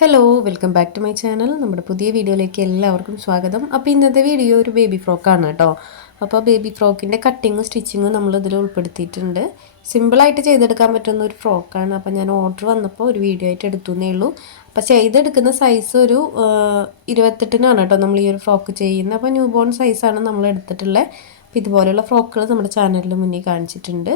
Hello welcome back to my channel. നമ്മുടെ പുതിയ വീഡിയോയിലേക്ക് എല്ലാവർക്കും സ്വാഗതം. അപ്പോൾ ഇന്നത്തെ വീഡിയോ ഒരു ബേബി ഫ്രോക്കാണ് കേട്ടോ. അപ്പോൾ ബേബി ഫ്രോക്കിൻ്റെ കട്ടിങ്ങും സ്റ്റിച്ചിങ്ങും നമ്മളിതിൽ ഉൾപ്പെടുത്തിയിട്ടുണ്ട്. സിമ്പിളായിട്ട് ചെയ്തെടുക്കാൻ പറ്റുന്ന ഒരു ഫ്രോക്കാണ്. അപ്പോൾ ഞാൻ ഓർഡർ വന്നപ്പോൾ ഒരു വീഡിയോ ആയിട്ട് എടുത്തുന്നേ ഉള്ളൂ. അപ്പോൾ ചെയ്തെടുക്കുന്ന സൈസ് ഒരു 28-നാണ് കേട്ടോ നമ്മൾ ഈ ഒരു ഫ്രോക്ക് ചെയ്യുന്നത്. അപ്പോൾ ന്യൂ ബോൺ സൈസാണ് നമ്മൾ എടുത്തിട്ടുള്ളത്. അപ്പോൾ ഇതുപോലെയുള്ള ഫ്രോക്കുകൾ നമ്മുടെ ചാനലിൽ മുന്നേ കാണിച്ചിട്ടുണ്ട്.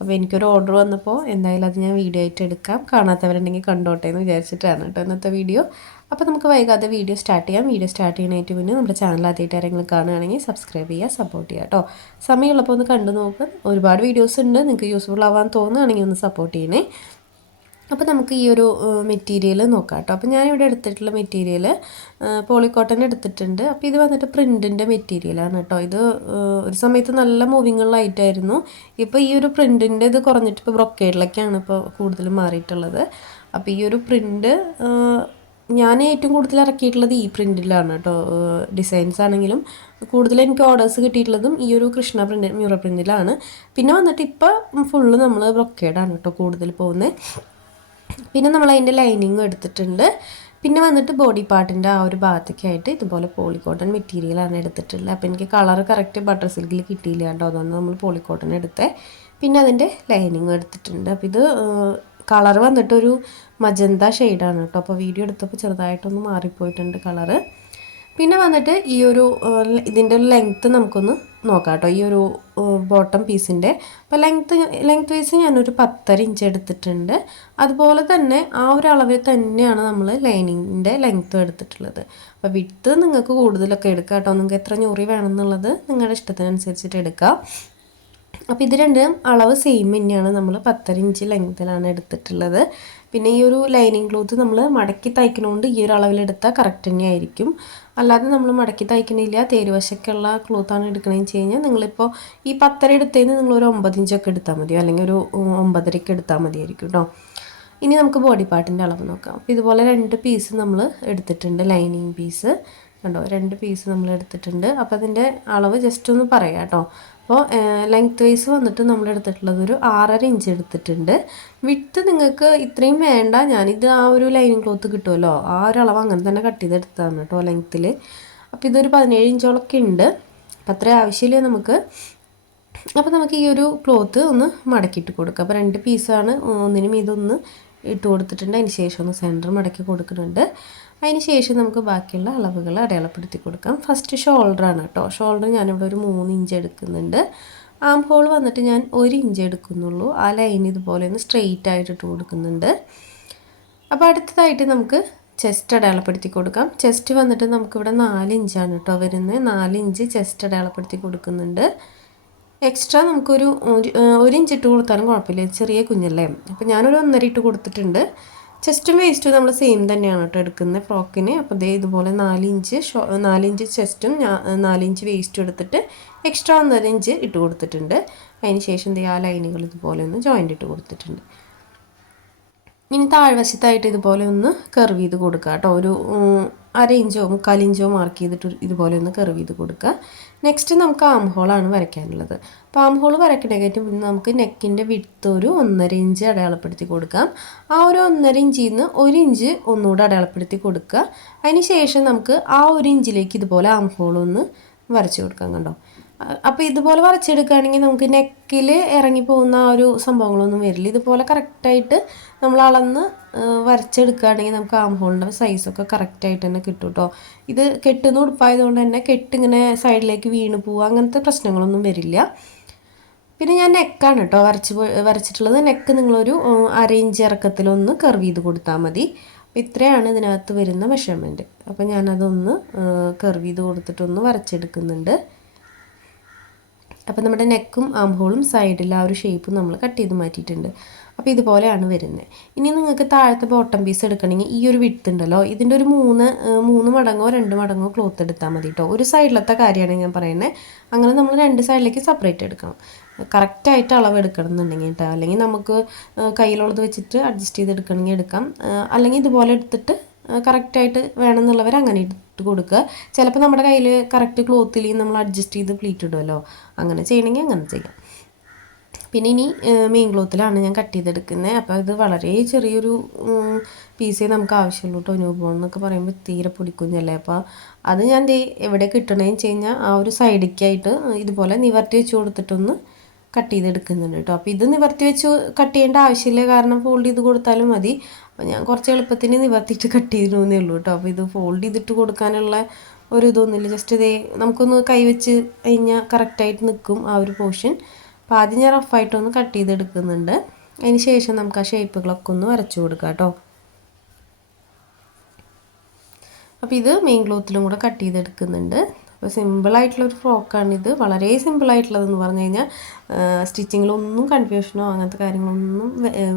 അപ്പോൾ എനിക്കൊരു ഓർഡർ വന്നപ്പോൾ എന്തായാലും അത് ഞാൻ വീഡിയോ ആയിട്ട് എടുക്കാം, കാണാത്തവരുണ്ടെങ്കിൽ കണ്ടോട്ടെ എന്ന് വിചാരിച്ചിട്ടാണ് കേട്ടോ ഇന്നത്തെ വീഡിയോ. അപ്പോൾ നമുക്ക് വൈകാതെ വീഡിയോ സ്റ്റാർട്ട് ചെയ്യാം. വീഡിയോ സ്റ്റാർട്ട് ചെയ്യുന്നതിന് മുന്നേ നമ്മുടെ ചാനൽ ആദ്യമായിട്ട് ആരെങ്കിലും കാണുകയാണെങ്കിൽ സബ്സ്ക്രൈബ് ചെയ്യുക, സപ്പോർട്ട് ചെയ്യുക കേട്ടോ. സമയമുള്ളപ്പോൾ ഒന്ന് കണ്ടു നോക്കുക. ഒരുപാട് വീഡിയോസ് ഉണ്ട്, നിങ്ങൾക്ക് യൂസ്ഫുൾ ആവാൻ തോന്നുകയാണെങ്കിൽ ഒന്ന് സപ്പോർട്ട് ചെയ്യണേ. അപ്പോൾ നമുക്ക് ഈ ഒരു മെറ്റീരിയൽ നോക്കാം കേട്ടോ. അപ്പോൾ ഞാനിവിടെ എടുത്തിട്ടുള്ള മെറ്റീരിയൽ പോളിക്കോട്ടൺ എടുത്തിട്ടുണ്ട്. അപ്പോൾ ഇത് വന്നിട്ട് പ്രിൻറ്റിൻ്റെ മെറ്റീരിയലാണ് കേട്ടോ. ഇത് ഒരു സമയത്ത് നല്ല മൂവിങ്ങുള്ളതായിട്ടായിരുന്നു. ഇപ്പോൾ ഈ ഒരു പ്രിൻറ്റിൻ്റെ ഇത് കുറഞ്ഞിട്ട് ഇപ്പോൾ ബ്രൊക്കേഡിലൊക്കെയാണ് ഇപ്പോൾ കൂടുതലും മാറിയിട്ടുള്ളത്. അപ്പോൾ ഈ ഒരു പ്രിൻറ്റ് ഞാൻ ഏറ്റവും കൂടുതൽ ഇറക്കിയിട്ടുള്ളത് ഈ പ്രിൻറ്റിലാണ് കേട്ടോ. ഡിസൈൻസ് ആണെങ്കിലും കൂടുതൽ എനിക്ക് ഓർഡേഴ്സ് കിട്ടിയിട്ടുള്ളതും ഈ ഒരു കൃഷ്ണ പ്രിൻ്റ് മ്യൂറൽ പ്രിൻറ്റിലാണ്. പിന്നെ വന്നിട്ട് ഇപ്പോൾ ഫുള്ള് നമ്മൾ ബ്രൊക്കേഡാണ് കേട്ടോ കൂടുതൽ പോകുന്നത്. പിന്നെ നമ്മൾ അതിൻ്റെ ലൈനിങ് എടുത്തിട്ടുണ്ട്. പിന്നെ വന്നിട്ട് ബോഡി പാർട്ടിൻ്റെ ആ ഒരു ഭാഗത്തേക്കായിട്ട് ഇതുപോലെ പോളിക്കോട്ടൺ മെറ്റീരിയലാണ് എടുത്തിട്ടുള്ളത്. അപ്പോൾ എനിക്ക് കളർ കറക്റ്റ് ബട്ടർ സിൽക്കിൽ കിട്ടിയില്ല കേട്ടോ, അതൊന്ന് നമ്മൾ പോളിക്കോട്ടൺ എടുത്തേ. പിന്നെ അതിൻ്റെ ലൈനിങ് എടുത്തിട്ടുണ്ട്. അപ്പോൾ ഇത് കളർ വന്നിട്ടൊരു മജന്ത ഷെയ്ഡാണ് കേട്ടോ. അപ്പോൾ വീഡിയോ എടുത്തപ്പോൾ ചെറുതായിട്ടൊന്ന് മാറിപ്പോയിട്ടുണ്ട് കളറ്. പിന്നെ വന്നിട്ട് ഈ ഒരു ഇതിൻ്റെ ഒരു ലെങ്ത്ത് നമുക്കൊന്ന് നോക്കാം കേട്ടോ. ഈ ഒരു ബോട്ടം പീസിൻ്റെ അപ്പോൾ ലെങ്ത്ത് വൈസ് ഞാനൊരു 10.5 ഇഞ്ച് എടുത്തിട്ടുണ്ട്. അതുപോലെ തന്നെ ആ ഒരു അളവിൽ തന്നെയാണ് നമ്മൾ ലൈനിങ്ങിൻ്റെ ലെങ്ത്തും എടുത്തിട്ടുള്ളത്. അപ്പോൾ വിഡ്ത്ത് നിങ്ങൾക്ക് കൂടുതലൊക്കെ എടുക്കാം കേട്ടോ. നിങ്ങൾക്ക് എത്ര ഞൊറി വേണമെന്നുള്ളത് നിങ്ങളുടെ ഇഷ്ടത്തിനനുസരിച്ചിട്ട് എടുക്കാം. അപ്പോൾ ഇത് രണ്ടും അളവ് സെയിം തന്നെയാണ്. നമ്മൾ 10.5 ഇഞ്ച് ലെങ്ത്തിലാണ് എടുത്തിട്ടുള്ളത്. പിന്നെ ഈ ഒരു ലൈനിങ് ക്ലോത്ത് നമ്മൾ മടക്കി തയ്ക്കണോണ്ട് ഈ ഒരു അളവിലെടുത്താൽ കറക്റ്റ് തന്നെയായിരിക്കും. അല്ലാതെ നമ്മൾ മടക്കി തയ്ക്കണില്ല, തേരുവശക്കുള്ള ക്ലോത്താണ് എടുക്കണമെന്ന് വെച്ച് കഴിഞ്ഞാൽ നിങ്ങളിപ്പോൾ ഈ 10.5 എടുത്തതിന് നിങ്ങളൊരു 9 ഇഞ്ചൊക്കെ എടുത്താൽ മതിയോ, അല്ലെങ്കിൽ ഒരു 9.5 എടുത്താൽ മതിയായിരിക്കും കേട്ടോ. ഇനി നമുക്ക് ബോഡി പാർട്ടിൻ്റെ അളവ് നോക്കാം. അപ്പോൾ ഇതുപോലെ 2 പീസ് നമ്മൾ എടുത്തിട്ടുണ്ട്, ലൈനിങ് പീസ് കണ്ടോ, 2 പീസ് നമ്മൾ എടുത്തിട്ടുണ്ട്. അപ്പോൾ അതിൻ്റെ അളവ് ജസ്റ്റ് ഒന്ന് പറയാം കേട്ടോ. അപ്പോൾ ലെങ്ത് വൈസ് വന്നിട്ട് നമ്മൾ എടുത്തിട്ടുള്ളത് ഒരു 6.5 ഇഞ്ച് എടുത്തിട്ടുണ്ട്. വിഡ്ത്ത് നിങ്ങൾക്ക് ഇത്രയും വേണ്ട, ഞാനിത് ആ ഒരു ലൈനിങ് ക്ലോത്ത് കിട്ടുമല്ലോ ആ ഒരു അളവ് അങ്ങനെ തന്നെ കട്ട് ചെയ്തെടുത്തതാണ് കേട്ടോ ലെങ്ത്തിൽ. അപ്പോൾ ഇതൊരു 17 ഇഞ്ചോളൊക്കെ ഉണ്ട്. അപ്പം അത്ര ആവശ്യമില്ല നമുക്ക്. അപ്പോൾ നമുക്ക് ഈ ഒരു ക്ലോത്ത് ഒന്ന് മടക്കിയിട്ട് കൊടുക്കാം. അപ്പോൾ 2 പീസാണ്, ഒന്നിന് മീതൊന്ന് ഇട്ട് കൊടുത്തിട്ടുണ്ട്. അതിന് ശേഷം ഒന്ന് സെൻറ്റർ മടക്കി കൊടുക്കുന്നുണ്ട്. അതിന് ശേഷം നമുക്ക് ബാക്കിയുള്ള അളവുകൾ അടയാളപ്പെടുത്തി കൊടുക്കാം. ഫസ്റ്റ് ഷോൾഡറാണ് കേട്ടോ. ഷോൾഡർ ഞാനിവിടെ ഒരു 3 ഇഞ്ച് എടുക്കുന്നുണ്ട്. ആം ഹോൾ വന്നിട്ട് ഞാൻ 1 ഇഞ്ച് എടുക്കുന്നുള്ളൂ. ആ ലൈൻ ഇതുപോലെ ഒന്ന് സ്ട്രെയിറ്റ് ആയിട്ട് ഇട്ട് കൊടുക്കുന്നുണ്ട്. അപ്പോൾ അടുത്തതായിട്ട് നമുക്ക് ചെസ്റ്റ് അടയാളപ്പെടുത്തി കൊടുക്കാം. ചെസ്റ്റ് വന്നിട്ട് നമുക്കിവിടെ 4 ഇഞ്ചാണ് കേട്ടോ വരുന്നത്. 4 ഇഞ്ച് ചെസ്റ്റ് അടയാളപ്പെടുത്തി കൊടുക്കുന്നുണ്ട്. എക്സ്ട്രാ നമുക്കൊരു 1 ഇഞ്ച് ഇട്ട് കൊടുത്താലും കുഴപ്പമില്ല, ചെറിയ കുഞ്ഞല്ലേ. അപ്പോൾ ഞാനൊരു 1.5 ഇട്ട് കൊടുത്തിട്ടുണ്ട്. ചെസ്റ്റും വേസ്റ്റും നമ്മൾ സെയിം തന്നെയാണ് കേട്ടോ എടുക്കുന്നത് ഫ്രോക്കിന്. അപ്പോൾ ദേ ഇതുപോലെ 4 ഇഞ്ച് ചെസ്റ്റും 4 ഇഞ്ച് വേസ്റ്റും എടുത്തിട്ട് എക്സ്ട്രാ 1.5 ഇഞ്ച് ഇട്ട് കൊടുത്തിട്ടുണ്ട്. അതിന് ശേഷം ദേ ആ ലൈനുകൾ ഇതുപോലെ ഒന്ന് ജോയിൻ്റ് ഇട്ട് കൊടുത്തിട്ടുണ്ട്. ഇനി താഴ്വശത്തായിട്ട് ഇതുപോലെ ഒന്ന് കർവ് ചെയ്ത് കൊടുക്കുക കേട്ടോ. ഒരു 1/2 ഇഞ്ചോ 3/4 ഇഞ്ചോ മാർക്ക് ചെയ്തിട്ട് ഇതുപോലെ ഒന്ന് കർവ് ചെയ്ത് കൊടുക്കുക. നെക്സ്റ്റ് നമുക്ക് ആം ഹോളാണ് വരയ്ക്കാനുള്ളത്. അപ്പോൾ ആം ഹോൾ വരയ്ക്കണേക്കായിട്ട് പിന്നെ നമുക്ക് നെക്കിൻ്റെ വിഡ്ത്ത് ഒരു 1.5 ഇഞ്ച് അടയാളപ്പെടുത്തി കൊടുക്കാം. ആ ഒരു 1.5 ഇഞ്ചിൽ നിന്ന് 1 ഇഞ്ച് ഒന്നുകൂടെ അടയാളപ്പെടുത്തി കൊടുക്കുക. അതിന് ശേഷം നമുക്ക് ആ 1 ഇഞ്ചിലേക്ക് ഇതുപോലെ ആം ഹോളൊന്ന് വരച്ച് കൊടുക്കാം കണ്ടോ. അപ്പോൾ ഇതുപോലെ വരച്ചെടുക്കുകയാണെങ്കിൽ നമുക്ക് നെക്കിൽ ഇറങ്ങി പോകുന്ന ആ ഒരു സംഭവങ്ങളൊന്നും വരില്ല. ഇതുപോലെ കറക്റ്റായിട്ട് നമ്മൾ അളന്ന് വരച്ചെടുക്കുകയാണെങ്കിൽ നമുക്ക് ആം ഹോളിൻ്റെ സൈസൊക്കെ കറക്റ്റായിട്ട് തന്നെ കിട്ടും കേട്ടോ. ഇത് കെട്ടുന്ന ഉടുപ്പായതുകൊണ്ട് തന്നെ കെട്ടിങ്ങനെ സൈഡിലേക്ക് വീണ് പോവുക അങ്ങനത്തെ പ്രശ്നങ്ങളൊന്നും വരില്ല. പിന്നെ ഞാൻ നെക്കാണ് കേട്ടോ വരച്ചിട്ടുള്ളത്. നെക്ക് നിങ്ങളൊരു 1/2 ഇഞ്ച് ഇറക്കത്തിലൊന്ന് കർവ് ചെയ്ത് കൊടുത്താൽ മതി. അപ്പോൾ ഇത്രയാണ് ഇതിനകത്ത് വരുന്ന മെഷർമെൻറ്റ്. അപ്പോൾ ഞാനതൊന്ന് കർവ് ചെയ്ത് കൊടുത്തിട്ടൊന്ന് വരച്ചെടുക്കുന്നുണ്ട്. അപ്പോൾ നമ്മുടെ നെക്കും ആം ഹോളും സൈഡിൽ ആ ഒരു ഷേപ്പും നമ്മൾ കട്ട് ചെയ്ത് മാറ്റിയിട്ടുണ്ട്. അപ്പോൾ ഇതുപോലെയാണ് വരുന്നത്. ഇനി നിങ്ങൾക്ക് താഴത്തെ ബോട്ടം പീസ് എടുക്കണമെങ്കിൽ ഈ ഒരു വിഡ്ത്ത് ഉണ്ടല്ലോ, ഇതിൻ്റെ ഒരു 3 മടങ്ങോ 2 മടങ്ങോ ക്ലോത്ത് എടുത്താൽ മതി കേട്ടോ. ഒരു സൈഡിലത്തെ കാര്യമാണ് ഞാൻ പറയുന്നത്. അങ്ങനെ നമ്മൾ 2 സൈഡിലേക്ക് സെപ്പറേറ്റ് എടുക്കണം. കറക്റ്റായിട്ട് അളവ് എടുക്കണം എന്നുണ്ടെങ്കിൽ കേട്ടോ. അല്ലെങ്കിൽ നമുക്ക് കയ്യിലുള്ളത് വെച്ചിട്ട് അഡ്ജസ്റ്റ് ചെയ്ത് എടുക്കണമെങ്കിൽ എടുക്കാം. അല്ലെങ്കിൽ ഇതുപോലെ എടുത്തിട്ട് കറക്റ്റായിട്ട് വേണമെന്നുള്ളവർ അങ്ങനെ ഇട്ട് കൊടുക്കുക. ചിലപ്പോൾ നമ്മുടെ കയ്യിൽ കറക്റ്റ് ക്ലോത്തിൽ നമ്മൾ അഡ്ജസ്റ്റ് ചെയ്ത് പ്ലീറ്റ് ഇടുമല്ലോ, അങ്ങനെ ചെയ്യണമെങ്കിൽ അങ്ങനെ ചെയ്യാം. പിന്നെ ഇനി മെയിൻ ക്ലോത്തിലാണ് ഞാൻ കട്ട് ചെയ്തെടുക്കുന്നത്. അപ്പോൾ ഇത് വളരെ ചെറിയൊരു പീസേ നമുക്ക് ആവശ്യമുള്ളൂ കേട്ടോ. ന്യൂ ബോൺ എന്നൊക്കെ പറയുമ്പോൾ തീരെ പൊടിക്കുഞ്ഞല്ലേ. അപ്പോൾ അത് ഞാൻ എവിടെ കിട്ടണമെന്ന് വെച്ച് കഴിഞ്ഞാൽ ആ ഒരു സൈഡിലേക്കായിട്ട് ഇതുപോലെ നിവർത്തി വെച്ച് കൊടുത്തിട്ടൊന്ന് കട്ട് ചെയ്തെടുക്കുന്നുണ്ട് കേട്ടോ. അപ്പോൾ ഇത് നിവർത്തി വെച്ച് കട്ട് ചെയ്യേണ്ട ആവശ്യമില്ല, കാരണം ഫോൾഡ് ചെയ്ത് കൊടുത്താലും മതി. അപ്പോൾ ഞാൻ കുറച്ച് എളുപ്പത്തിന് നിവർത്തിയിട്ട് കട്ട് ചെയ്തിരുന്നേ ഉള്ളൂ കേട്ടോ. അപ്പോൾ ഇത് ഫോൾഡ് ചെയ്തിട്ട് കൊടുക്കാനുള്ള ഒരു ഇതൊന്നുമില്ല. ജസ്റ്റ് ഇതേ നമുക്കൊന്ന് കൈവച്ച് കഴിഞ്ഞാൽ കറക്റ്റായിട്ട് നിൽക്കും ആ ഒരു പോർഷൻ. അപ്പോൾ ആദ്യം ഞാൻ റഫായിട്ടൊന്ന് കട്ട് ചെയ്തെടുക്കുന്നുണ്ട്. അതിന് ശേഷം നമുക്ക് ആ ഷേപ്പുകളൊക്കെ ഒന്ന് വരച്ചു കൊടുക്കാം കേട്ടോ. അപ്പോൾ ഇത് മെയിൻ ക്ലോത്തിലും കൂടെ കട്ട് ചെയ്തെടുക്കുന്നുണ്ട്. അപ്പോൾ സിമ്പിളായിട്ടുള്ളൊരു ഫ്രോക്കാണിത്. വളരെ സിമ്പിളായിട്ടുള്ളതെന്ന് പറഞ്ഞു കഴിഞ്ഞാൽ സ്റ്റിച്ചിങ്ങിലൊന്നും കൺഫ്യൂഷനോ അങ്ങനത്തെ കാര്യങ്ങളൊന്നും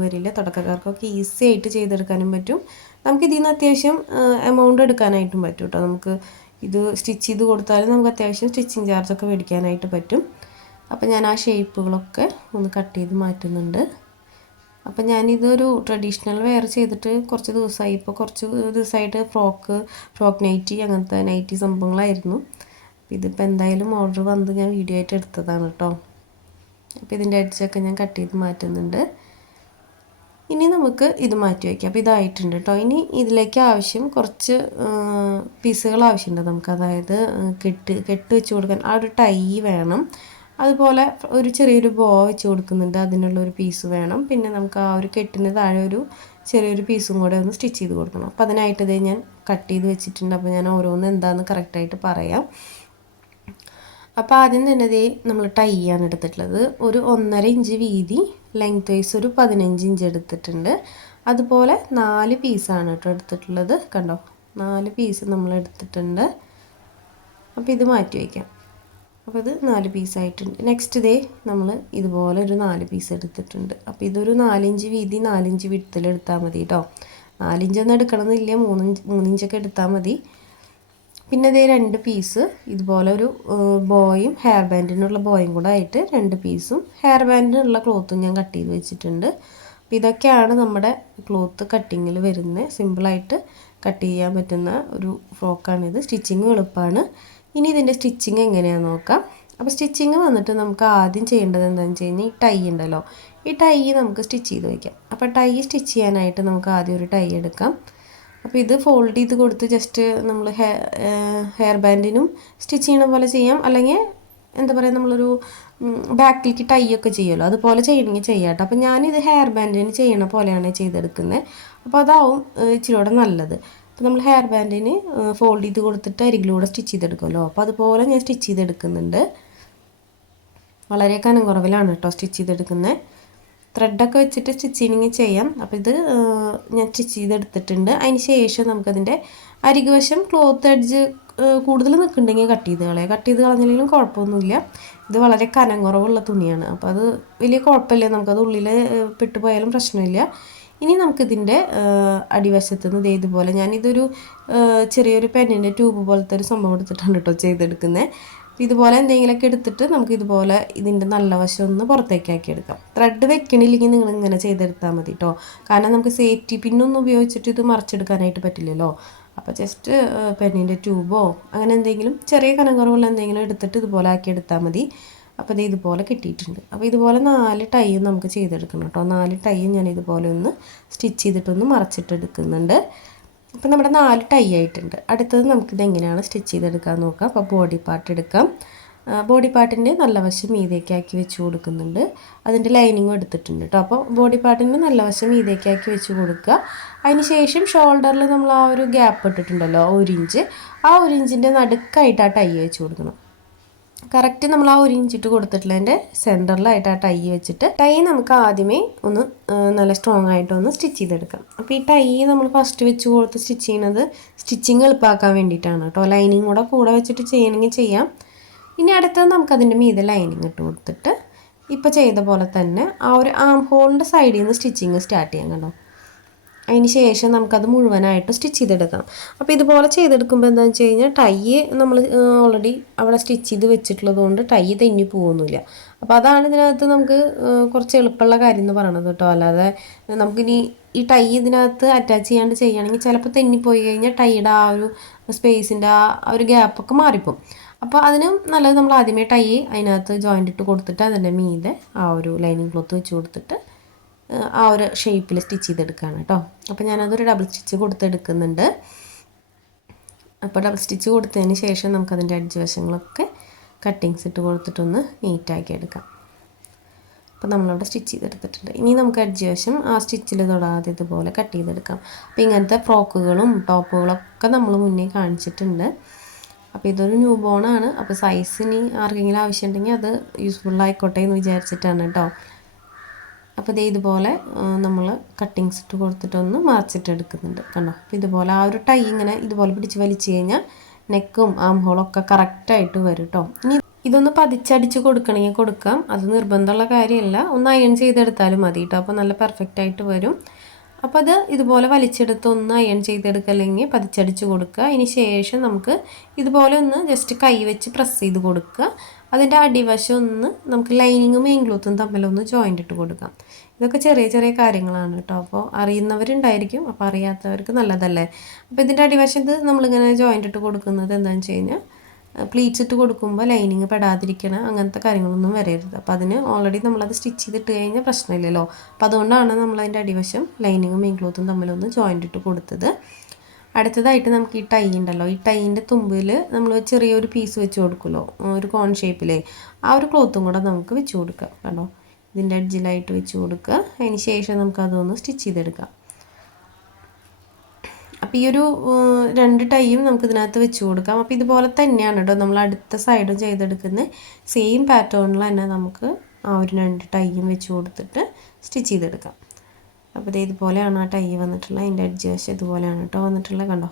വരില്ല. തുടക്കക്കാർക്കൊക്കെ ഈസി ആയിട്ട് ചെയ്തെടുക്കാനും പറ്റും. നമുക്കിതിൽ നിന്ന് അത്യാവശ്യം എമൗണ്ട് എടുക്കാനായിട്ടും പറ്റും കേട്ടോ. നമുക്ക് ഇത് സ്റ്റിച്ച് ചെയ്ത് കൊടുത്താലും നമുക്ക് അത്യാവശ്യം സ്റ്റിച്ചിങ് ചാർജൊക്കെ മേടിക്കാനായിട്ട് പറ്റും. അപ്പോൾ ഞാൻ ആ ഷേപ്പുകളൊക്കെ ഒന്ന് കട്ട് ചെയ്ത് മാറ്റുന്നുണ്ട്. അപ്പം ഞാനിതൊരു ട്രഡീഷണൽ വെയർ ചെയ്തിട്ട് കുറച്ച് ദിവസമായി. ഇപ്പോൾ കുറച്ച് ദിവസമായിട്ട് ഫ്രോക്ക് നൈറ്റി അങ്ങനത്തെ നൈറ്റി സംഭവങ്ങളായിരുന്നു. ഇതിപ്പോൾ എന്തായാലും ഓർഡർ വന്ന് ഞാൻ വീഡിയോ ആയിട്ട് എടുത്തതാണ് കേട്ടോ. അപ്പോൾ ഇതിൻ്റെ അടിച്ചൊക്കെ ഞാൻ കട്ട് ചെയ്ത് മാറ്റുന്നുണ്ട്. ഇനി നമുക്ക് ഇത് മാറ്റി വയ്ക്കാം. അപ്പോൾ ഇതായിട്ടുണ്ട് കേട്ടോ. ഇനി ഇതിലേക്ക് ആവശ്യം കുറച്ച് പീസുകൾ ആവശ്യമുണ്ട് നമുക്ക്. അതായത് കെട്ട് വെച്ച് കൊടുക്കാൻ ആ ഒരു ടൈ വേണം. അതുപോലെ ഒരു ചെറിയൊരു ബോ വെച്ച് കൊടുക്കുന്നുണ്ട്, അതിനുള്ളൊരു പീസ് വേണം. പിന്നെ നമുക്ക് ആ ഒരു കെട്ടിന് താഴെ ഒരു ചെറിയൊരു പീസും കൂടെ ഒന്ന് സ്റ്റിച്ച് ചെയ്ത് കൊടുക്കണം. അപ്പോൾ അതിനായിട്ട് ഇത് ഞാൻ കട്ട് ചെയ്ത് വെച്ചിട്ടുണ്ട്. അപ്പോൾ ഞാൻ ഓരോന്ന് എന്താണെന്ന് കറക്റ്റായിട്ട് പറയാം. അപ്പോൾ ആദ്യം തന്നെ ഇതേ നമ്മൾ ടൈ ആണ് എടുത്തിട്ടുള്ളത്. ഒരു 1.5 ഇഞ്ച് വീതി, ലെങ്ത് വൈസ് ഒരു 15 ഇഞ്ച് എടുത്തിട്ടുണ്ട്. അതുപോലെ 4 പീസാണ് കേട്ടോ എടുത്തിട്ടുള്ളത്. കണ്ടോ, 4 പീസ് നമ്മൾ എടുത്തിട്ടുണ്ട്. അപ്പോൾ ഇത് മാറ്റി വയ്ക്കാം. അപ്പോൾ ഇത് 4 പീസായിട്ടുണ്ട്. നെക്സ്റ്റ് ഇതേ നമ്മൾ ഇതുപോലെ ഒരു 4 പീസ് എടുത്തിട്ടുണ്ട്. അപ്പോൾ ഇതൊരു 4 ഇഞ്ച് വീതി 4 ഇഞ്ച് വിഡ്ത്തിലെടുത്താൽ മതി കേട്ടോ. 4 ഇഞ്ചൊന്നും എടുക്കണമെന്നില്ല, 3 ഇഞ്ചൊക്കെ എടുത്താൽ മതി. പിന്നെ ഇതേ 2 പീസ് ഇതുപോലെ ഒരു ബോയും ഹെയർ ബാൻഡിനുള്ള ബോയും കൂടെ ആയിട്ട് 2 പീസും ഹെയർ ബാൻഡിനുള്ള ക്ലോത്തും ഞാൻ കട്ട് ചെയ്ത് വെച്ചിട്ടുണ്ട്. അപ്പോൾ ഇതൊക്കെയാണ് നമ്മുടെ ക്ലോത്ത് കട്ടിങ്ങിൽ വരുന്നത്. സിമ്പിളായിട്ട് കട്ട് ചെയ്യാൻ പറ്റുന്ന ഒരു ഫ്രോക്കാണിത്. സ്റ്റിച്ചിങ് എളുപ്പമാണ്. ഇനി ഇതിൻ്റെ സ്റ്റിച്ചിങ് എങ്ങനെയാണെന്ന് നോക്കാം. അപ്പോൾ സ്റ്റിച്ചിങ് വന്നിട്ട് നമുക്ക് ആദ്യം ചെയ്യേണ്ടത് എന്താണെന്ന് വെച്ച് കഴിഞ്ഞാൽ ഈ ടൈ ഉണ്ടല്ലോ, ഈ ടൈ നമുക്ക് സ്റ്റിച്ച് ചെയ്ത് വയ്ക്കാം. അപ്പോൾ ടൈ സ്റ്റിച്ച് ചെയ്യാനായിട്ട് നമുക്ക് ആദ്യം ഒരു ടൈ എടുക്കാം. അപ്പോൾ ഇത് ഫോൾഡ് ചെയ്ത് കൊടുത്ത് ജസ്റ്റ് നമ്മൾ ഹെയർ ബാൻഡിനും സ്റ്റിച്ച് ചെയ്യണ പോലെ ചെയ്യാം. അല്ലെങ്കിൽ എന്താ പറയുക, നമ്മളൊരു ബാക്കിലേക്ക് ടൈ ഒക്കെ ചെയ്യുമല്ലോ, അതുപോലെ ചെയ്യണമെങ്കിൽ ചെയ്യാം കേട്ടോ. അപ്പോൾ ഞാനിത് ഹെയർ ബാൻഡിന് ചെയ്യണ പോലെയാണ് ചെയ്തെടുക്കുന്നത്. അപ്പോൾ അതാവും ഇച്ചിരിയോടെ നല്ലത്. അപ്പോൾ നമ്മൾ ഹെയർ ബാൻഡിന് ഫോൾഡ് ചെയ്ത് കൊടുത്തിട്ട് അരികിലൂടെ സ്റ്റിച്ച് ചെയ്തെടുക്കുമല്ലോ, അപ്പോൾ അതുപോലെ ഞാൻ സ്റ്റിച്ച് ചെയ്തെടുക്കുന്നുണ്ട്. വളരെ കനം കുറവിലാണ് കേട്ടോ സ്റ്റിച്ച് ചെയ്തെടുക്കുന്നത്. ത്രെഡൊക്കെ വെച്ചിട്ട് സ്റ്റിച്ചിങ് ചെയ്യാം. അപ്പോൾ ഇത് ഞാൻ സ്റ്റിച്ച് ചെയ്തെടുത്തിട്ടുണ്ട്. അതിന് ശേഷം നമുക്കതിൻ്റെ അരികുവശം ക്ലോത്ത് എഡ്ജ് കൂടുതൽ നിൽക്കുന്നുണ്ടെങ്കിൽ കട്ട് ചെയ്ത് കളയാം. കട്ട് ചെയ്ത് കളഞ്ഞില്ലെങ്കിലും കുഴപ്പമൊന്നുമില്ല. ഇത് വളരെ കനം കുറവുള്ള തുണിയാണ്, അപ്പോൾ അത് വലിയ കുഴപ്പമില്ല. നമുക്കത് ഉള്ളിൽ പെട്ടുപോയാലും പ്രശ്നമില്ല. ഇനി നമുക്കിതിൻ്റെ അടിവശത്ത് നിന്ന് ഇതുപോലെ ഞാനിതൊരു ചെറിയൊരു പെന്നിൻ്റെ ട്യൂബ് പോലത്തെ ഒരു സംഭവം എടുത്തിട്ടാണ് കേട്ടോ ചെയ്തെടുക്കുന്നത്. ഇതുപോലെ എന്തെങ്കിലുമൊക്കെ എടുത്തിട്ട് നമുക്ക് ഇതുപോലെ ഇതിൻ്റെ നല്ല വശം ഒന്ന് പുറത്തേക്കാക്കി എടുക്കാം. ത്രെഡ് വെക്കണില്ലെങ്കിൽ നിങ്ങൾ ഇങ്ങനെ ചെയ്തെടുത്താൽ മതി കേട്ടോ. കാരണം നമുക്ക് സേഫ്റ്റി പിന്നൊന്നും ഉപയോഗിച്ചിട്ട് ഇത് മറിച്ചെടുക്കാനായിട്ട് പറ്റില്ലല്ലോ. അപ്പോൾ ജസ്റ്റ് പെന്നിൻ്റെ ട്യൂബോ അങ്ങനെ എന്തെങ്കിലും ചെറിയ കനം കുറവുള്ള എന്തെങ്കിലും എടുത്തിട്ട് ഇതുപോലെ ആക്കി എടുത്താൽ മതി. അപ്പോൾ ഇത് ഇതുപോലെ കിട്ടിയിട്ടുണ്ട്. അപ്പോൾ ഇതുപോലെ 4 ടൈയും നമുക്ക് ചെയ്തെടുക്കണം കേട്ടോ. 4 ടൈയും ഞാൻ ഇതുപോലെ ഒന്ന് സ്റ്റിച്ച് ചെയ്തിട്ടൊന്ന് മറച്ചിട്ടെടുക്കുന്നുണ്ട്. അപ്പോൾ നമ്മുടെ 4 ടൈ ആയിട്ടുണ്ട്. അടുത്തത് നമുക്കിത് എങ്ങനെയാണ് സ്റ്റിച്ച് ചെയ്തെടുക്കാൻ നോക്കാം. അപ്പോൾ ബോഡി പാർട്ട് എടുക്കാം. ബോഡി പാർട്ടിൻ്റെ നല്ല വശം മീതേക്കാക്കി വെച്ച് കൊടുക്കുന്നുണ്ട്. അതിൻ്റെ ലൈനിങ്ങും എടുത്തിട്ടുണ്ട് കേട്ടോ. അപ്പോൾ ബോഡി പാർട്ടിൻ്റെ നല്ല വശം മീതേക്കാക്കി വെച്ച് കൊടുക്കുക. അതിന് ശേഷം ഷോൾഡറിൽ നമ്മൾ ആ ഒരു ഗ്യാപ്പ് ഇട്ടിട്ടുണ്ടല്ലോ 1 ഇഞ്ച്, ആ 1 ഇഞ്ചിൻ്റെ നടുക്കായിട്ട് ആ ടൈ വെച്ച് കൊടുക്കണം. കറക്റ്റ് നമ്മൾ ആ 1 ഇഞ്ചിട്ട് കൊടുത്തിട്ടുള്ളതിൻ്റെ സെൻറ്ററിലായിട്ട് ആ ടൈ വെച്ചിട്ട് ടൈ നമുക്ക് ആദ്യമേ ഒന്ന് നല്ല സ്ട്രോങ് ആയിട്ടൊന്ന് സ്റ്റിച്ച് ചെയ്തെടുക്കാം. അപ്പോൾ ഈ ടൈ നമ്മൾ ഫസ്റ്റ് വെച്ച് കൊടുത്ത് സ്റ്റിച്ച് ചെയ്യുന്നത് സ്റ്റിച്ചിങ് എളുപ്പമാക്കാൻ വേണ്ടിയിട്ടാണ് കേട്ടോ. ലൈനിങ് കൂടെ വെച്ചിട്ട് ചെയ്യണമെങ്കിൽ ചെയ്യാം. ഇനി അടുത്തത് നമുക്കതിൻ്റെ മീതെ ലൈനിങ് ഇട്ട് കൊടുത്തിട്ട് ഇപ്പോൾ ചെയ്ത പോലെ തന്നെ ആ ഒരു ആം ഹോളിൻ്റെ സൈഡിൽ നിന്ന് സ്റ്റിച്ചിങ് സ്റ്റാർട്ട് ചെയ്യാം കേട്ടോ. അതിന് ശേഷം നമുക്കത് മുഴുവനായിട്ട് സ്റ്റിച്ച് ചെയ്തെടുക്കാം. അപ്പോൾ ഇതുപോലെ ചെയ്തെടുക്കുമ്പോൾ എന്താണെന്ന് വെച്ച് കഴിഞ്ഞാൽ ടൈ നമ്മൾ ഓൾറെഡി അവിടെ സ്റ്റിച്ച് ചെയ്ത് വെച്ചിട്ടുള്ളത് കൊണ്ട് ടൈ തെന്നി പോകുന്നില്ല. അപ്പോൾ അതാണ് ഇതിനകത്ത് നമുക്ക് കുറച്ച് എളുപ്പമുള്ള കാര്യം എന്ന് പറയണത് കേട്ടോ. അല്ലാതെ നമുക്കിനി ഈ ടൈ ഇതിനകത്ത് അറ്റാച്ച് ചെയ്യാണ്ട് ചെയ്യുകയാണെങ്കിൽ ചിലപ്പോൾ തെന്നിപ്പോയി കഴിഞ്ഞാൽ ടൈയുടെ ആ ഒരു സ്പേസിൻ്റെ ആ ഒരു ഗ്യാപ്പൊക്കെ മാറിപ്പോവും. അപ്പോൾ അതിനും നല്ലത് നമ്മൾ ആദ്യമേ ടൈ അതിനകത്ത് ജോയിൻ്റ് ഇട്ട് കൊടുത്തിട്ട് അതിൻ്റെ മീതെ ആ ഒരു ലൈനിങ് ക്ലോത്ത് വെച്ച് കൊടുത്തിട്ട് ആ ഒരു ഷേപ്പിൽ സ്റ്റിച്ച് ചെയ്തെടുക്കുകയാണ് കേട്ടോ. അപ്പോൾ ഞാനതൊരു ഡബിൾ സ്റ്റിച്ച് കൊടുത്തെടുക്കുന്നുണ്ട്. അപ്പോൾ ഡബിൾ സ്റ്റിച്ച് കൊടുത്തതിന് ശേഷം നമുക്കതിൻ്റെ എഡ്ജ് വശങ്ങളൊക്കെ കട്ടിങ്സ് ഇട്ട് കൊടുത്തിട്ടൊന്ന് നീറ്റാക്കി എടുക്കാം. അപ്പോൾ നമ്മളവിടെ സ്റ്റിച്ച് ചെയ്തെടുത്തിട്ടുണ്ട്. ഇനി നമുക്ക് എഡ്ജ് വശം ആ സ്റ്റിച്ചിൽ തൊടാതെ ഇതുപോലെ കട്ട് ചെയ്തെടുക്കാം. അപ്പോൾ ഇങ്ങനത്തെ ഫ്രോക്കുകളും ടോപ്പുകളൊക്കെ നമ്മൾ മുന്നേ കാണിച്ചിട്ടുണ്ട്. അപ്പോൾ ഇതൊരു ന്യൂ ബോണാണ്. അപ്പോൾ സൈസിന് ആർക്കെങ്കിലും ആവശ്യമുണ്ടെങ്കിൽ അത് യൂസ്ഫുൾ ആയിക്കോട്ടെ എന്ന് വിചാരിച്ചിട്ടാണ് കേട്ടോ. അപ്പോൾ ഇത് ഇതുപോലെ നമ്മൾ കട്ടിങ്സ് ഇട്ട് കൊടുത്തിട്ടൊന്ന് മറിച്ചിട്ട് എടുക്കുന്നുണ്ട് കണ്ടോ. അപ്പോൾ ഇതുപോലെ ആ ഒരു ടൈ ഇങ്ങനെ ഇതുപോലെ പിടിച്ച് വലിച്ചു കഴിഞ്ഞാൽ നെക്കും ആം ഹോളൊക്കെ കറക്റ്റായിട്ട് വരും കേട്ടോ. ഇനി ഇതൊന്ന് പതിച്ചടിച്ച് കൊടുക്കണമെങ്കിൽ കൊടുക്കാം, അത് നിർബന്ധമുള്ള കാര്യമല്ല. ഒന്ന് അയൺ ചെയ്തെടുത്താലും മതി കേട്ടോ. അപ്പോൾ നല്ല പെർഫെക്റ്റ് ആയിട്ട് വരും. അപ്പോൾ അത് ഇതുപോലെ വലിച്ചെടുത്ത് ഒന്ന് അയൺ ചെയ്തെടുക്കുക, അല്ലെങ്കിൽ പതിച്ചടിച്ച് കൊടുക്കുക. അതിന് ശേഷം നമുക്ക് ഇതുപോലെ ഒന്ന് ജസ്റ്റ് കൈ വെച്ച് പ്രസ് ചെയ്ത് കൊടുക്കുക. അതിൻ്റെ അടിവശം ഒന്ന് നമുക്ക് ലൈനിങ്ങും മെയിൻ ക്ലോത്തും തമ്മിലൊന്ന് ജോയിൻ്റ് ഇട്ട് കൊടുക്കാം. ഇതൊക്കെ ചെറിയ ചെറിയ കാര്യങ്ങളാണ് കേട്ടോ. അപ്പോൾ അറിയുന്നവരുണ്ടായിരിക്കും, അപ്പോൾ അറിയാത്തവർക്ക് നല്ലതല്ലേ. അപ്പോൾ ഇതിൻ്റെ അടിവശം ഇത് നമ്മളിങ്ങനെ ജോയിൻ്റ് ഇട്ട് കൊടുക്കുന്നത് എന്താണെന്ന് വെച്ച് കഴിഞ്ഞാൽ പ്ലീറ്റ്സ് ഇട്ട് കൊടുക്കുമ്പോൾ ലൈനിങ് പെടാതിരിക്കണം, അങ്ങനത്തെ കാര്യങ്ങളൊന്നും വരരുത്. അപ്പോൾ അതിന് ഓൾറെഡി നമ്മളത് സ്റ്റിച്ച് ചെയ്തിട്ട് കഴിഞ്ഞാൽ പ്രശ്നമില്ലല്ലോ. അപ്പോൾ അതുകൊണ്ടാണ് നമ്മളതിൻ്റെ അടിവശം ലൈനിങ്ങും മെയിൻ ക്ലോത്തും തമ്മിലൊന്ന് ജോയിൻ്റ് ഇട്ട് കൊടുത്തത്. അടുത്തതായിട്ട് നമുക്ക് ഈ ടൈ ഉണ്ടല്ലോ, ഈ ടൈൻ്റെ തുമ്പിൽ നമ്മൾ ചെറിയൊരു പീസ് വെച്ച് കൊടുക്കുമല്ലോ, ഒരു കോൺ ഷേപ്പിലെ ആ ഒരു ക്ലോത്തും കൂടെ നമുക്ക് വെച്ച് കൊടുക്കാം കേട്ടോ. ഇതിൻ്റെ എഡ്ജിലായിട്ട് വെച്ച് കൊടുക്കുക. അതിന് ശേഷം നമുക്കതൊന്ന് സ്റ്റിച്ച് ചെയ്തെടുക്കാം. അപ്പോൾ ഈ ഒരു 2 ടൈയും നമുക്ക് ഇതിനകത്ത് വെച്ച് കൊടുക്കാം. അപ്പോൾ ഇതുപോലെ തന്നെയാണ് കേട്ടോ നമ്മൾ അടുത്ത സൈഡും ചെയ്തെടുക്കുന്നത്. സെയിം പാറ്റേണിൽ തന്നെ നമുക്ക് ആ ഒരു 2 ടൈയും വെച്ച് കൊടുത്തിട്ട് സ്റ്റിച്ച് ചെയ്തെടുക്കാം. അപ്പോൾ ഇതുപോലെയാണ് ആ ടൈ വന്നിട്ടുള്ളത്. അതിൻ്റെ എഡ്ജ് വശം ഇതുപോലെയാണ് കേട്ടോ വന്നിട്ടുള്ളത് കണ്ടോ.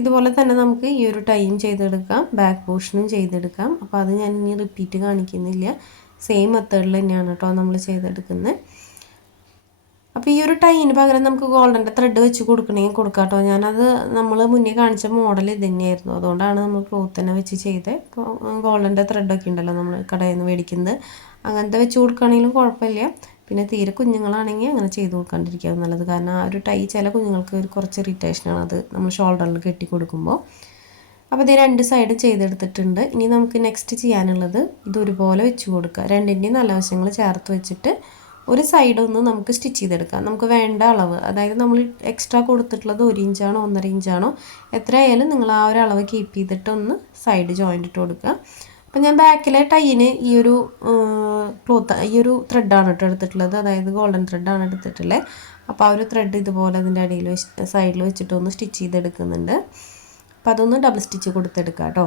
ഇതുപോലെ തന്നെ നമുക്ക് ഈ ഒരു ടൈയും ചെയ്തെടുക്കാം, ബാക്ക് പോർഷനും ചെയ്തെടുക്കാം. അപ്പോൾ അത് ഞാൻ ഇനി റിപ്പീറ്റ് കാണിക്കുന്നില്ല, സെയിം മെത്തേഡിൽ തന്നെയാണ് കേട്ടോ നമ്മൾ ചെയ്തെടുക്കുന്നത്. അപ്പോൾ ഈ ഒരു ടൈന് പകരം നമുക്ക് ഗോൾഡൻ്റെ ത്രെഡ് വെച്ച് കൊടുക്കണമെങ്കിൽ കൊടുക്കാം കേട്ടോ. ഞാനത് നമ്മൾ മുന്നേ കാണിച്ച മോഡൽ ഇത് തന്നെയായിരുന്നു, അതുകൊണ്ടാണ് നമ്മൾ ക്ലോത്ത് തന്നെ വെച്ച് ചെയ്തത്. ഇപ്പോൾ ഗോൾഡൻ്റെ ത്രെഡൊക്കെ ഉണ്ടല്ലോ നമ്മൾ കടയിൽ നിന്ന് മേടിക്കുന്നത്, അങ്ങനത്തെ വെച്ച് കൊടുക്കുകയാണെങ്കിലും കുഴപ്പമില്ല. പിന്നെ തീരെ കുഞ്ഞുങ്ങളാണെങ്കിൽ അങ്ങനെ ചെയ്ത് കൊടുക്കാണ്ടിരിക്കുക നല്ലത്. കാരണം ആ ഒരു ടൈ ചില കുഞ്ഞുങ്ങൾക്ക് ഒരു കുറച്ച് ഇറിറ്റേഷനാണ് അത് നമ്മൾ ഷോൾഡറിൽ കെട്ടി കൊടുക്കുമ്പോൾ. അപ്പോൾ ഇത് 2 സൈഡ് ചെയ്തെടുത്തിട്ടുണ്ട്. ഇനി നമുക്ക് നെക്സ്റ്റ് ചെയ്യാനുള്ളത് ഇതൊരുപോലെ വെച്ച് കൊടുക്കുക. രണ്ടിൻ്റെയും നല്ല വശങ്ങൾ ചേർത്ത് വെച്ചിട്ട് ഒരു സൈഡൊന്ന് നമുക്ക് സ്റ്റിച്ച് ചെയ്തെടുക്കാം. നമുക്ക് വേണ്ട അളവ്, അതായത് നമ്മൾ എക്സ്ട്രാ കൊടുത്തിട്ടുള്ളത് 1 ഇഞ്ചാണോ 1.5 ഇഞ്ചാണോ എത്രയായാലും നിങ്ങൾ ആ ഒരു അളവ് കീപ്പ് ചെയ്തിട്ട് ഒന്ന് സൈഡ് ജോയിൻ്റ് ഇട്ട് കൊടുക്കുക. അപ്പോൾ ഞാൻ ബാക്കിലെ ടൈന് ഈ ഒരു ക്ലോത്ത് ഈ ഒരു ത്രെഡാണ് കേട്ടോ എടുത്തിട്ടുള്ളത്, അതായത് ഗോൾഡൻ ത്രെഡാണ് എടുത്തിട്ടുള്ളത്. അപ്പോൾ ആ ഒരു ത്രെഡ് ഇതുപോലെ അതിൻ്റെ അടിയിൽ സൈഡിൽ വെച്ചിട്ടൊന്ന് സ്റ്റിച്ച് ചെയ്തെടുക്കുന്നുണ്ട്. അപ്പോൾ അതൊന്ന് ഡബിൾ സ്റ്റിച്ച് കൊടുത്തെടുക്കാം കേട്ടോ.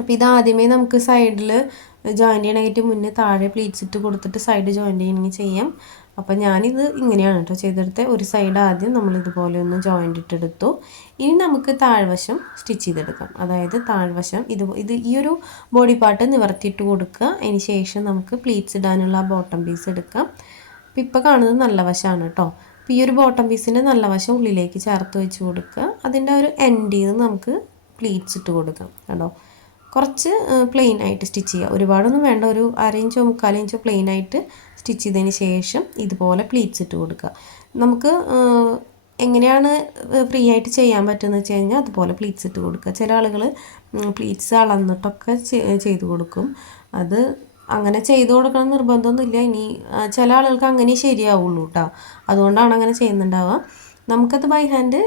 അപ്പോൾ ഇതാദ്യമേ നമുക്ക് സൈഡിൽ ജോയിൻ്റ് ചെയ്യണമെങ്കിൽ മുന്നേ താഴെ പ്ലീറ്റ്സ് ഇട്ട് കൊടുത്തിട്ട് സൈഡ് ജോയിൻ്റ് ചെയ്യണമെങ്കിൽ ചെയ്യാം. അപ്പോൾ ഞാനിത് ഇങ്ങനെയാണ് കേട്ടോ ചെയ്തെടുത്തത്. ഒരു സൈഡ് ആദ്യം നമ്മൾ ഇതുപോലെ ഒന്ന് ജോയിൻ്റ് ഇട്ടെടുത്തു. ഇനി നമുക്ക് താഴ്വശം സ്റ്റിച്ച് ചെയ്തെടുക്കാം. അതായത് താഴ്വശം ഇത് ഈ ഒരു ബോഡി പാർട്ട് നിവർത്തിയിട്ട് കൊടുക്കുക. അതിന് ശേഷം നമുക്ക് പ്ലീറ്റ്സ് ഇടാനുള്ള ബോട്ടം പീസ് എടുക്കാം. അപ്പോൾ ഇപ്പോൾ കാണുന്നത് നല്ല വശമാണ് കേട്ടോ. അപ്പോൾ ഈ ഒരു ബോട്ടം പീസിൻ്റെ നല്ല വശം ഉള്ളിലേക്ക് ചേർത്ത് വെച്ച് കൊടുക്കുക. അതിൻ്റെ ഒരു എൻഡിൽ നിന്ന് നമുക്ക് പ്ലീറ്റ്സ് ഇട്ട് കൊടുക്കാം കേട്ടോ. കുറച്ച് പ്ലെയിൻ ആയിട്ട് സ്റ്റിച്ച് ചെയ്യുക, ഒരുപാടൊന്നും വേണ്ട. ഒരു 1/2 ഇഞ്ചോ 3/4 ഇഞ്ചോ പ്ലെയിൻ ആയിട്ട് സ്റ്റിച്ച് ചെയ്തതിന് ശേഷം ഇതുപോലെ പ്ലീറ്റ്സ് ഇട്ട് കൊടുക്കുക. നമുക്ക് എങ്ങനെയാണ് ഫ്രീ ആയിട്ട് ചെയ്യാൻ പറ്റുമെന്ന് വെച്ച് കഴിഞ്ഞാൽ അതുപോലെ പ്ലീറ്റ്സ് ഇട്ട് കൊടുക്കുക. ചില ആളുകൾ പ്ലീറ്റ്സ് അളന്നിട്ടൊക്കെ ചെയ്ത് കൊടുക്കും. അത് അങ്ങനെ ചെയ്ത് കൊടുക്കണം നിർബന്ധമൊന്നുമില്ല. ഇനി ചില ആളുകൾക്ക് അങ്ങനെ ശരിയാവുള്ളൂ കേട്ടോ, അതുകൊണ്ടാണ് അങ്ങനെ ചെയ്യുന്നുണ്ടാവുക. നമുക്കത് ബൈ ഹാൻഡ്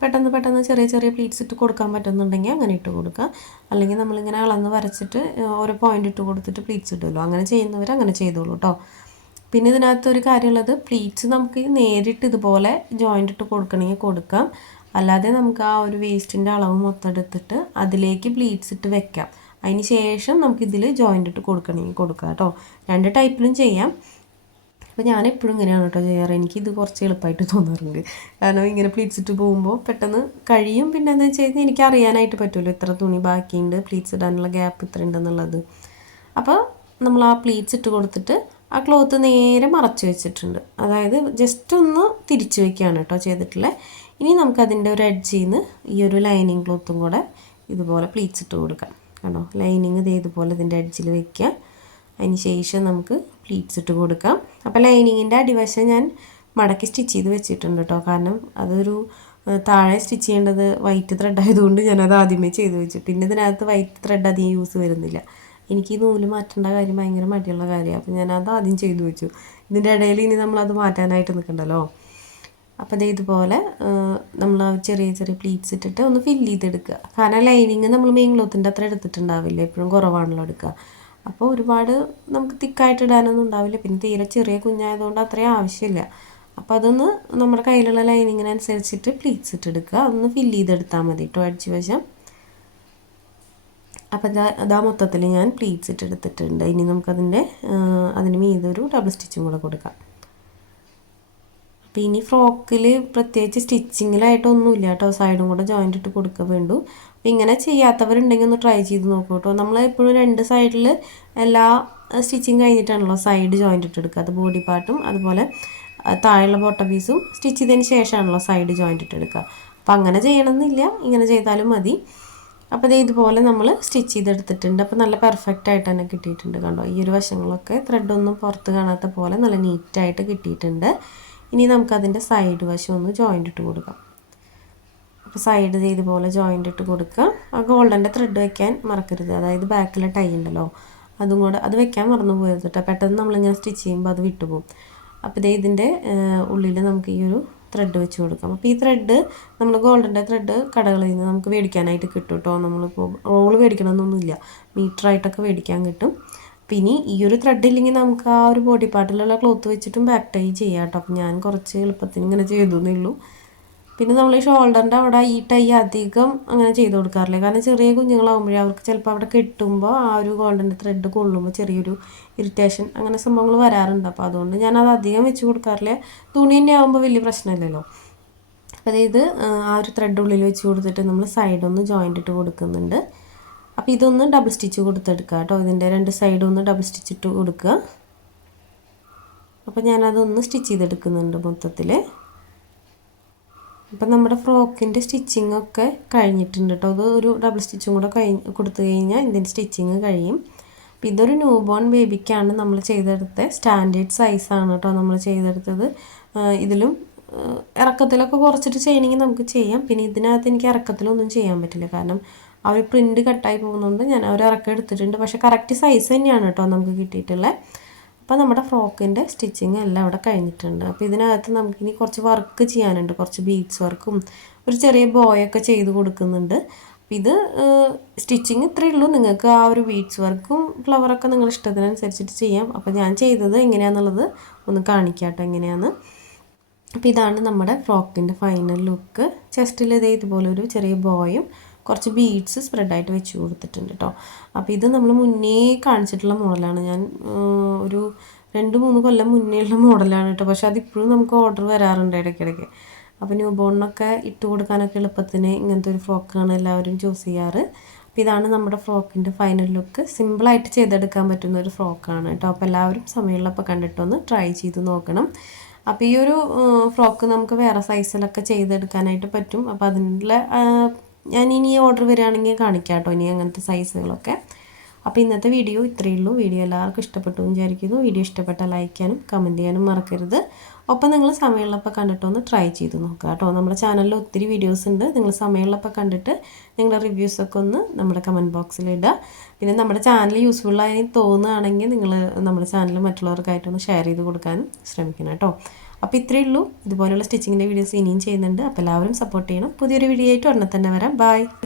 പെട്ടെന്ന് ചെറിയ ചെറിയ പ്ലീറ്റ്സ് ഇട്ട് കൊടുക്കാൻ പറ്റുന്നുണ്ടെങ്കിൽ അങ്ങനെ ഇട്ട് കൊടുക്കുക. അല്ലെങ്കിൽ നമ്മളിങ്ങനെ അളന്ന് വരച്ചിട്ട് ഓരോ പോയിൻ്റ് ഇട്ട് കൊടുത്തിട്ട് പ്ലീറ്റ്സ് ഇടുമല്ലോ, അങ്ങനെ ചെയ്യുന്നവർ അങ്ങനെ ചെയ്തോളൂ കേട്ടോ. പിന്നെ ഇതിനകത്ത് ഒരു കാര്യമുള്ളത്, പ്ലീറ്റ്സ് നമുക്ക് നേരിട്ട് ഇതുപോലെ ജോയിൻ്റ് ഇട്ട് കൊടുക്കണമെങ്കിൽ കൊടുക്കാം. അല്ലാതെ നമുക്ക് ആ ഒരു വേസ്റ്റിൻ്റെ അളവ് മൊത്തം എടുത്തിട്ട് അതിലേക്ക് പ്ലീറ്റ്സ് ഇട്ട് വെക്കാം. അതിന് ശേഷം നമുക്കിതിൽ ജോയിൻ്റ് ഇട്ട് കൊടുക്കണമെങ്കിൽ കൊടുക്കാം കേട്ടോ. 2 ടൈപ്പിലും ചെയ്യാം. അപ്പോൾ ഞാനെപ്പോഴും ഇങ്ങനെയാണ് കേട്ടോ ചെയ്യാറ്. എനിക്കിത് കുറച്ച് എളുപ്പമായിട്ട് തോന്നാറുണ്ട്. കാരണം ഇങ്ങനെ പ്ലീറ്റ്സ് ഇട്ട് പോകുമ്പോൾ പെട്ടെന്ന് കഴിയും. പിന്നെ എന്താ വെച്ച് കഴിഞ്ഞാൽ എനിക്ക് അറിയാനായിട്ട് പറ്റുമല്ലോ ഇത്ര തുണി ബാക്കിയുണ്ട്, പ്ലീറ്റ്സ് ഇടാനുള്ള ഗ്യാപ്പ് ഇത്ര ഉണ്ടെന്നുള്ളത്. അപ്പോൾ നമ്മൾ ആ പ്ലീറ്റ്സ് ഇട്ട് കൊടുത്തിട്ട് ആ ക്ലോത്ത് നേരെ മറച്ച് വെച്ചിട്ടുണ്ട്. അതായത് ജസ്റ്റ് ഒന്ന് തിരിച്ച് വയ്ക്കുകയാണ് കേട്ടോ ചെയ്തിട്ടുള്ളത്. ഇനി നമുക്കതിൻ്റെ ഒരു എഡ്ജിൽ നിന്ന് ഈ ഒരു ലൈനിങ് ക്ലോത്തും കൂടെ ഇതുപോലെ പ്ലീറ്റ്സ് ഇട്ട് കൊടുക്കാം കേട്ടോ. ലൈനിങ് ഇതുപോലെ ഇതിൻ്റെ എഡ്ജിൽ വയ്ക്കുക. അതിന് ശേഷം നമുക്ക് പ്ലീറ്റ്സ് ഇട്ട് കൊടുക്കാം. അപ്പോൾ ലൈനിങ്ങിൻ്റെ അടിവശം ഞാൻ മടക്കി സ്റ്റിച്ച് ചെയ്ത് വെച്ചിട്ടുണ്ട് കേട്ടോ. കാരണം അതൊരു താഴെ സ്റ്റിച്ച് ചെയ്യേണ്ടത് വൈറ്റ് ത്രെഡ് ആയതുകൊണ്ട് ഞാനത് ആദ്യമേ ചെയ്ത് വെച്ചു. പിന്നെ ഇതിനകത്ത് വൈറ്റ് ത്രെഡ് അധികം യൂസ് വരുന്നില്ല. എനിക്ക് ഈ നൂല് മാറ്റേണ്ട കാര്യം ഭയങ്കര മടിയുള്ള കാര്യമാണ്. അപ്പോൾ ഞാനത് ആദ്യം ചെയ്തു വെച്ചു. ഇതിൻ്റെ ഇടയിൽ ഇനി നമ്മളത് മാറ്റാനായിട്ട് നിൽക്കണ്ടല്ലോ. അപ്പോൾ അത് ഇതുപോലെ നമ്മൾ ചെറിയ ചെറിയ പ്ലീറ്റ്സ് ഇട്ടിട്ട് ഒന്ന് ഫില്ല് ചെയ്തെടുക്കുക. കാരണം ലൈനിങ് നമ്മൾ മെയിൻ ക്ലോത്തിൻ്റെ അത്ര എടുത്തിട്ടുണ്ടാവില്ല, എപ്പോഴും കുറവാണല്ലോ എടുക്കുക. അപ്പോൾ ഒരുപാട് നമുക്ക് തിക്കായിട്ട് ഇടാനൊന്നും ഉണ്ടാവില്ല. പിന്നെ തീരെ ചെറിയ കുഞ്ഞായതുകൊണ്ട് അത്രയും ആവശ്യമില്ല. അപ്പോൾ അതൊന്ന് നമ്മുടെ കയ്യിലുള്ള ലൈനിങ്ങിനനുസരിച്ചിട്ട് പ്ലീറ്റ്സ് ഇട്ടെടുക്കുക. അതൊന്ന് ഫില്ല് ചെയ്തെടുത്താൽ മതി കേട്ടോ അടിച്ച് വശം. അപ്പോൾ അതാ മൊത്തത്തിൽ ഞാൻ പ്ലീറ്റ്സ് ഇട്ടെടുത്തിട്ടുണ്ട്. ഇനി നമുക്കതിൻ്റെ അതിന് മീതൊരു ഡബിൾ സ്റ്റിച്ചും കൂടെ കൊടുക്കാം. അപ്പോൾ ഇനി ഫ്രോക്കിൽ പ്രത്യേകിച്ച് സ്റ്റിച്ചിങ്ങിലായിട്ടൊന്നുമില്ല കേട്ടോ, സൈഡും കൂടെ ജോയിൻ്റ് ഇട്ട് കൊടുക്കുക വേണ്ടു. അപ്പോൾ ഇങ്ങനെ ചെയ്യാത്തവരുണ്ടെങ്കിൽ ഒന്ന് ട്രൈ ചെയ്ത് നോക്കൂ കേട്ടോ. നമ്മൾ എപ്പോഴും രണ്ട് സൈഡിൽ എല്ലാ സ്റ്റിച്ചിങ് കഴിഞ്ഞിട്ടാണല്ലോ സൈഡ് ജോയിൻ്റ് ഇട്ട് എടുക്കുക. അത് ബോഡി പാർട്ടും അതുപോലെ താഴെയുള്ള ബോട്ടം പീസും സ്റ്റിച്ച് ചെയ്തതിന് ശേഷമാണല്ലോ സൈഡ് ജോയിൻ്റ് ഇട്ട് എടുക്കുക. അപ്പോൾ അങ്ങനെ ചെയ്യണമെന്നില്ല, ഇങ്ങനെ ചെയ്താലും മതി. അപ്പോൾ ഇത് ഇതുപോലെ നമ്മൾ സ്റ്റിച്ച് ചെയ്തെടുത്തിട്ടുണ്ട്. അപ്പോൾ നല്ല പെർഫെക്റ്റ് ആയിട്ട് തന്നെ കിട്ടിയിട്ടുണ്ട്. കണ്ടോ, ഈ ഒരു വശങ്ങളൊക്കെ ത്രെഡൊന്നും പുറത്ത് കാണാത്ത പോലെ നല്ല നീറ്റായിട്ട് കിട്ടിയിട്ടുണ്ട്. ഇനി നമുക്കതിൻ്റെ സൈഡ് വശം ഒന്ന് ജോയിൻ്റ് ഇട്ട് കൊടുക്കാം. അപ്പോൾ സൈഡ് ഇതുപോലെ ജോയിൻ്റ് ഇട്ട് കൊടുക്കുക. ആ ഗോൾഡൻ്റെ ത്രെഡ് വയ്ക്കാൻ മറക്കരുത്. അതായത് ബാക്കിലെ ടൈ ഉണ്ടല്ലോ, അതും കൂടെ അത് വെക്കാൻ മറന്നു പോയത് കേട്ടോ. പെട്ടെന്ന് നമ്മളിങ്ങനെ സ്റ്റിച്ച് ചെയ്യുമ്പോൾ അത് വിട്ടുപോകും. അപ്പോൾ ഇതിൻ്റെ ഉള്ളിൽ നമുക്ക് ഈ ഒരു ത്രെഡ് വെച്ച് കൊടുക്കാം. അപ്പോൾ ഈ ത്രെഡ് നമ്മൾ ഗോൾഡൻ്റെ ത്രെഡ് കടകളിൽ നിന്ന് നമുക്ക് മേടിക്കാനായിട്ട് കിട്ടും കേട്ടോ. നമ്മളിപ്പോൾ റോള് മേടിക്കണമെന്നൊന്നുമില്ല, മീറ്ററായിട്ടൊക്കെ മേടിക്കാൻ കിട്ടും. പിന്നെ ഈ ഒരു ത്രെഡ് ഇല്ലെങ്കിൽ നമുക്ക് ആ ഒരു ബോഡി പാർട്ടിലുള്ള ക്ലോത്ത് വെച്ചിട്ടും ബാക്ക് ടൈ ചെയ്യാം കേട്ടോ. അപ്പോൾ ഞാൻ കുറച്ച് എളുപ്പത്തിന് ഇങ്ങനെ ചെയ്തു എന്നേ ഉള്ളൂ. പിന്നെ നമ്മൾ ഈ ഷോൾഡറിൻ്റെ അവിടെ ഈ ടൈ അധികം അങ്ങനെ ചെയ്ത് കൊടുക്കാറില്ല. കാരണം ചെറിയ കുഞ്ഞുങ്ങളാകുമ്പോഴേ അവർക്ക് ചിലപ്പോൾ അവിടെ കെട്ടുമ്പോൾ ആ ഒരു ഗോൾഡൻ്റെ ത്രെഡ് കൊള്ളുമ്പോൾ ചെറിയൊരു ഇറിറ്റേഷൻ അങ്ങനെ സംഭവങ്ങൾ വരാറുണ്ട്. അപ്പോൾ അതുകൊണ്ട് ഞാനത് അധികം വെച്ച് കൊടുക്കാറില്ല. തുണി തന്നെ ആകുമ്പോൾ വലിയ പ്രശ്നമില്ലല്ലോ. അപ്പോൾ അതായത് ആ ഒരു ത്രെഡ് ഉള്ളിൽ വെച്ച് കൊടുത്തിട്ട് നമ്മൾ സൈഡൊന്ന് ജോയിൻ്റ് ഇട്ട് കൊടുക്കുന്നുണ്ട്. അപ്പോൾ ഇതൊന്ന് ഡബിൾ സ്റ്റിച്ച് കൊടുത്തെടുക്കുക കേട്ടോ. ഇതിൻ്റെ രണ്ട് സൈഡും ഒന്ന് ഡബിൾ സ്റ്റിച്ച് ഇട്ട് കൊടുക്കുക. അപ്പോൾ ഞാനതൊന്ന് സ്റ്റിച്ച് ചെയ്തെടുക്കുന്നുണ്ട് മൊത്തത്തിൽ. അപ്പം നമ്മുടെ ഫ്രോക്കിൻ്റെ സ്റ്റിച്ചിങ് ഒക്കെ കഴിഞ്ഞിട്ടുണ്ട് കേട്ടോ. അത് ഒരു ഡബിൾ സ്റ്റിച്ചും കൂടെ കൊടുത്തു കഴിഞ്ഞാൽ ഇതിൻ്റെ സ്റ്റിച്ചിങ് കഴിയും. അപ്പോൾ ഇതൊരു ന്യൂ ബോൺ ബേബിക്കാണ് നമ്മൾ ചെയ്തെടുത്തത്. സ്റ്റാൻഡേർഡ് സൈസാണ് കേട്ടോ നമ്മൾ ചെയ്തെടുത്തത്. ഇതിലും ഇറക്കത്തിലൊക്കെ കുറച്ചിട്ട് ചെയ്യണമെങ്കിൽ നമുക്ക് ചെയ്യാം. പിന്നെ ഇതിനകത്ത് എനിക്ക് ഇറക്കത്തിലൊന്നും ചെയ്യാൻ പറ്റില്ല, കാരണം ആ ഒരു പ്രിൻ്റ് കട്ടായി പോകുന്നതുകൊണ്ട് ഞാൻ ആ ഒരു ഇറക്കം എടുത്തിട്ടുണ്ട്. പക്ഷേ കറക്റ്റ് സൈസ് തന്നെയാണ് കേട്ടോ നമുക്ക് കിട്ടിയിട്ടുള്ളത്. അപ്പോൾ നമ്മുടെ ഫ്രോക്കിൻ്റെ സ്റ്റിച്ചിങ് എല്ലാം ഇവിടെ കഴിഞ്ഞിട്ടുണ്ട്. അപ്പോൾ ഇതിനകത്ത് നമുക്കിനി കുറച്ച് വർക്ക് ചെയ്യാനുണ്ട്. കുറച്ച് ബീഡ്സ് വർക്കും ഒരു ചെറിയ ബോയൊക്കെ ചെയ്ത് കൊടുക്കുന്നുണ്ട്. അപ്പോൾ ഇത് സ്റ്റിച്ചിങ് ഇത്രയേ ഉള്ളൂ. നിങ്ങൾക്ക് ആ ഒരു ബീഡ്സ് വർക്കും ഫ്ലവറൊക്കെ നിങ്ങളുടെ ഇഷ്ടത്തിനനുസരിച്ചിട്ട് ചെയ്യാം. അപ്പോൾ ഞാൻ ചെയ്തത് എങ്ങനെയാണെന്നുള്ളത് ഒന്ന് കാണിക്കാം കേട്ടോ എങ്ങനെയാണ്. അപ്പോൾ ഇതാണ് നമ്മുടെ ഫ്രോക്കിൻ്റെ ഫൈനൽ ലുക്ക്. ചെസ്റ്റിൽ ഇതുപോലെ ഒരു ചെറിയ ബോയും കുറച്ച് ബീഡ്സ് സ്പ്രെഡായിട്ട് വെച്ച് കൊടുത്തിട്ടുണ്ട് കേട്ടോ. അപ്പോൾ ഇത് നമ്മൾ മുന്നേ കാണിച്ചിട്ടുള്ള മോഡലാണ്. ഞാൻ ഒരു 2-3 കൊല്ലം മുന്നേ ഉള്ള മോഡലാണ് കേട്ടോ. പക്ഷേ അതിപ്പോഴും നമുക്ക് ഓർഡർ വരാറുണ്ട് ഇടയ്ക്കിടയ്ക്ക്. അപ്പോൾ ന്യൂ ബോണിനൊക്കെ ഇട്ട് കൊടുക്കാനൊക്കെ എളുപ്പത്തിന് ഇങ്ങനത്തെ ഒരു ഫ്രോക്കാണ് എല്ലാവരും ചൂസ് ചെയ്യാറ്. അപ്പോൾ ഇതാണ് നമ്മുടെ ഫ്രോക്കിൻ്റെ ഫൈനൽ ലുക്ക്. സിമ്പിളായിട്ട് ചെയ്തെടുക്കാൻ പറ്റുന്ന ഒരു ഫ്രോക്കാണ് കേട്ടോ. അപ്പോൾ എല്ലാവരും സമയമുള്ളപ്പോൾ കണ്ടിട്ടൊന്ന് ട്രൈ ചെയ്ത് നോക്കണം. അപ്പോൾ ഈ ഒരു ഫ്രോക്ക് നമുക്ക് വേറെ സൈസിലൊക്കെ ചെയ്തെടുക്കാനായിട്ട് പറ്റും. അപ്പോൾ അതിനുള്ള ഞാൻ ഇനി ഓർഡർ വരികയാണെങ്കിൽ കാണിക്കാം കേട്ടോ ഇനി അങ്ങനത്തെ സൈസുകളൊക്കെ. അപ്പോൾ ഇന്നത്തെ വീഡിയോ ഇത്രയേ ഉള്ളൂ. വീഡിയോ എല്ലാവർക്കും ഇഷ്ടപ്പെട്ടു വിചാരിക്കുന്നു. വീഡിയോ ഇഷ്ടപ്പെട്ടാൽ ലൈക്ക് ചെയ്യാനും കമൻറ്റ് ചെയ്യാനും മറക്കരുത്. ഒപ്പം നിങ്ങൾ സമയമുള്ളപ്പോൾ കണ്ടിട്ടൊന്ന് ട്രൈ ചെയ്ത് നോക്കുക കേട്ടോ. നമ്മുടെ ചാനലിൽ ഒത്തിരി വീഡിയോസ് ഉണ്ട്. നിങ്ങൾ സമയമുള്ളപ്പോൾ കണ്ടിട്ട് നിങ്ങളുടെ റിവ്യൂസൊക്കെ ഒന്ന് നമ്മുടെ കമൻറ്റ് ബോക്സിൽ ഇടുക. പിന്നെ നമ്മുടെ ചാനൽ യൂസ്ഫുള്ളായി തോന്നുകയാണെങ്കിൽ നിങ്ങൾ നമ്മുടെ ചാനൽ മറ്റുള്ളവർക്കായിട്ടൊന്ന് ഷെയർ ചെയ്ത് കൊടുക്കാനും ശ്രമിക്കണം കേട്ടോ. അപ്പോൾ ഇത്രയേ ഉള്ളൂ. ഇതുപോലെയുള്ള സ്റ്റിച്ചിങ്ങിൻ്റെ വീഡിയോസ് ഇനിയും ചെയ്യുന്നുണ്ട്. അപ്പോൾ എല്ലാവരും സപ്പോർട്ട് ചെയ്യണം. പുതിയൊരു വീഡിയോ ആയിട്ട് ഉടനെ തന്നെ വരാം. ബൈ.